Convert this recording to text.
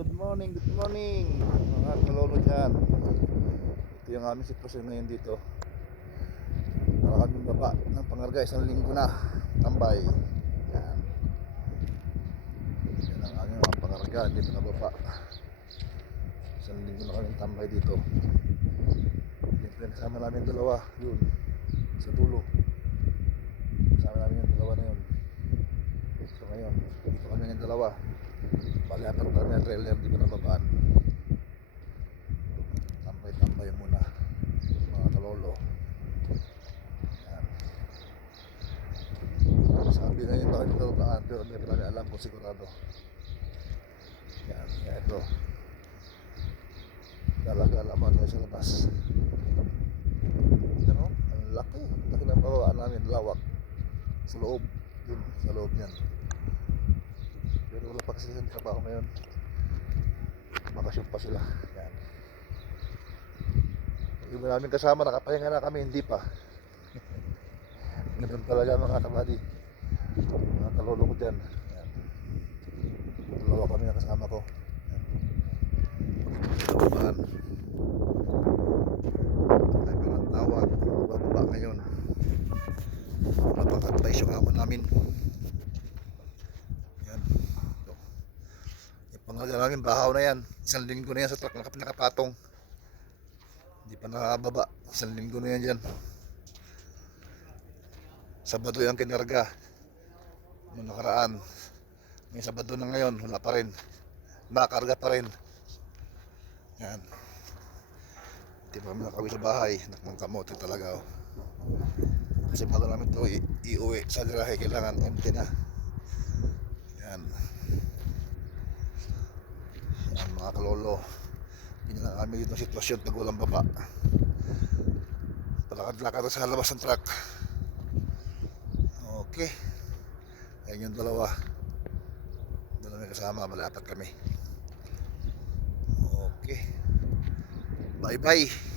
good morning mga kalolo dyan. Ito yung aming sitwasyon ngayon dito. Para kaming baba ng Pangarga, isang linggo na tambay. Yan, yan ang aming mga Pangarga dito na baba. Isang linggo na kaming tambay dito. Dito yung kasama namin dalawa yun sa dulo. Kasama namin yung dalawa na yun. So ngayon dito kami ng dalawa. Bali apat kami ang trailer, di ko nababaan. Tambay muna mga kalolo. Yan. Sabi na yun bakit narutaan, pero hindi namin alam kung sigurado. Yan, yan ito. Gala-gala man tayo sa labas. Ano? Ang laki ng babaan namin, lawak. Sa loob, dun, sa loob yan. Pero wala pa kasi sa trabaho ngayon. Bakasyon pa sila. Yan. Yung namin kasama, nakapahinga na kami, hindi pa. Ganun talaga mga kabady, mga kalolo ko dyan. Yan. Dalawa kami na kasama ko. Yan. Babaan. Ay parang tawag. Bababa ngayon. Mapang-advise yung amo namin. Yan. So, yung pangalan namin, bahaw na yan. Isang linggo na yan sa truck, nakapatong. Hindi pa nakababa. Isang linggo na yan dyan. Sabado yung kinarga. Noong nakaraan. May Sabado na ngayon. Wala pa rin. Nakakarga pa rin. Yan. Hindi pa kami nakawin sa bahay. Nakmangkamote talaga. Oh. Kasi pala namin ito iuwi sa garahe. Kailangan empty na. Yan. Yan mga kalolo. Hindi na kami dito sitwasyon pag walang baba. Palakad-lakad sa labas ng truck. Okay. Ayan yung dalawa may kasama, malapat kami. Okay. Bye bye.